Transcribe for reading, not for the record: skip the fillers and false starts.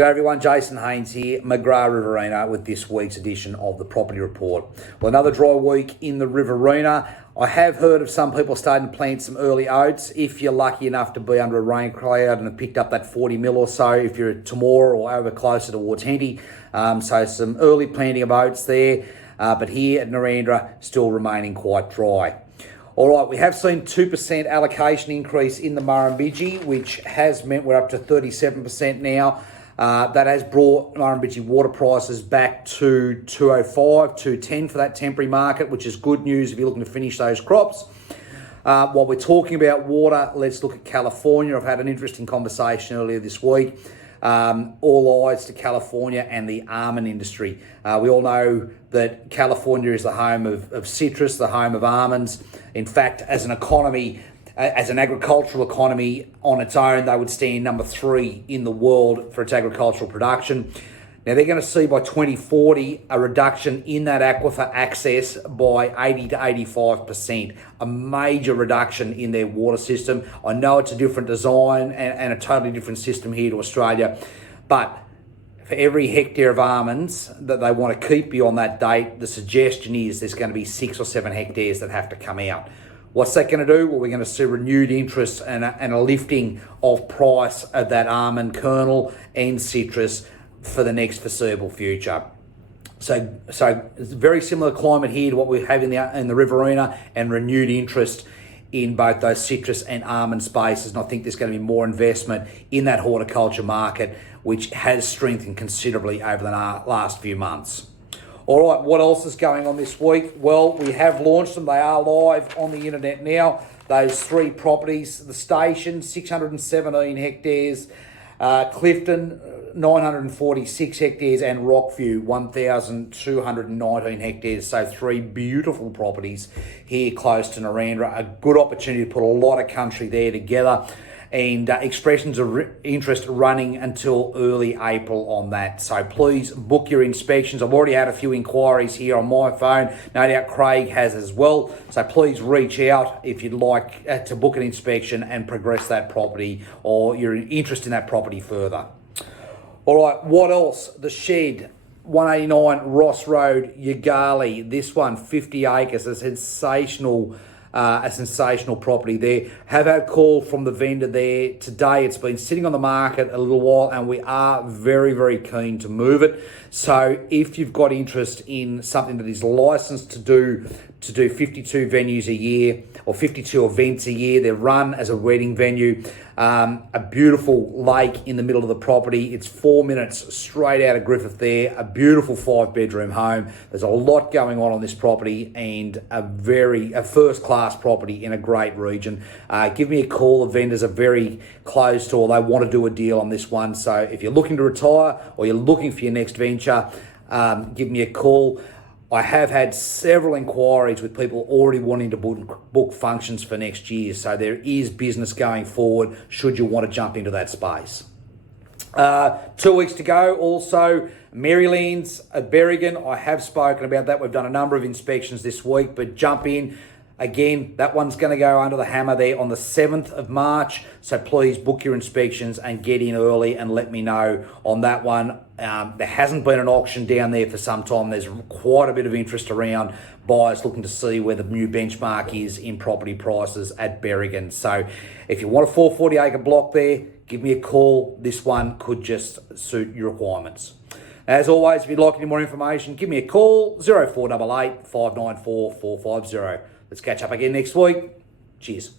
G'day everyone, Jason Haines here, McGrath Riverina with this week's edition of the Property Report. Well, another dry week in the Riverina. I have heard of some people starting to plant some early oats. If you're lucky enough to be under a rain cloud and have picked up that 40 mil or so, if you're at Temora or over closer towards Henty. So some early planting of oats there, but here at Narrandera still remaining quite dry. All right, we have seen 2% allocation increase in the Murrumbidgee, which has meant we're up to 37% now. That has brought Murrumbidgee water prices back to 205, 210 for that temporary market, which is good news if you're looking to finish those crops. While we're talking about water, let's look at California. I've had an interesting conversation earlier this week. All eyes to California and the almond industry. We all know that California is the home of citrus, the home of almonds. In fact, as an economy, as an agricultural economy on its own, they would stand number 3 in the world for its agricultural production. Now, they're going to see by 2040 a reduction in that aquifer access by 80 to 85%, a major reduction in their water system. I know it's a different design and a totally different system here to Australia, but for every hectare of almonds that they want to keep beyond that date, the suggestion is there's going to be 6 or 7 hectares that have to come out. What's that going to do? Well, we're going to see renewed interest and a lifting of price of that almond kernel and citrus for the next foreseeable future. So it's a very similar climate here to what we have in the Riverina, and renewed interest in both those citrus and almond spaces. And I think there's going to be more investment in that horticulture market, which has strengthened considerably over the last few months. All right, what else is going on this week? Well, we have launched them. They are live on the internet now. Those 3 properties, the station, 617 hectares, Clifton, 946 hectares, and Rockview, 1,219 hectares. So 3 beautiful properties here close to Narrandera. A good opportunity to put a lot of country there together, and expressions of interest running until early April on that. So please book your inspections. I've already had a few inquiries here on my phone. No doubt Craig has as well. So please reach out if you'd like to book an inspection and progress that property, or you're interested in that property further. All right, what else? The Shed, 189 Ross Road, Yagali. This one, 50 acres, a sensational property there. Have had a call from the vendor there today. It's been sitting on the market a little while, and we are very, very keen to move it. So if you've got interest in something that is licensed to do 52 venues a year, or 52 events a year, they're run as a wedding venue. A beautiful lake in the middle of the property. It's 4 minutes straight out of Griffith there. A beautiful 5-bedroom home. There's a lot going on this property, and a first-class property in a great region. Give me a call. The vendors are very close to, or they want to do a deal on this one. So if you're looking to retire or you're looking for your next venture, give me a call. I have had several inquiries with people already wanting to book functions for next year. So there is business going forward should you want to jump into that space. 2 weeks to go. Also, Marylands at Berrigan. I have spoken about that. We've done a number of inspections this week, but jump in. Again, that one's going to go under the hammer there on the 7th of March. So please book your inspections and get in early and let me know on that one. There hasn't been an auction down there for some time. There's quite a bit of interest around buyers looking to see where the new benchmark is in property prices at Berrigan. So if you want a 440 acre block there, give me a call. This one could just suit your requirements. As always, if you'd like any more information, give me a call, 0488 594 450. Let's catch up again next week. Cheers.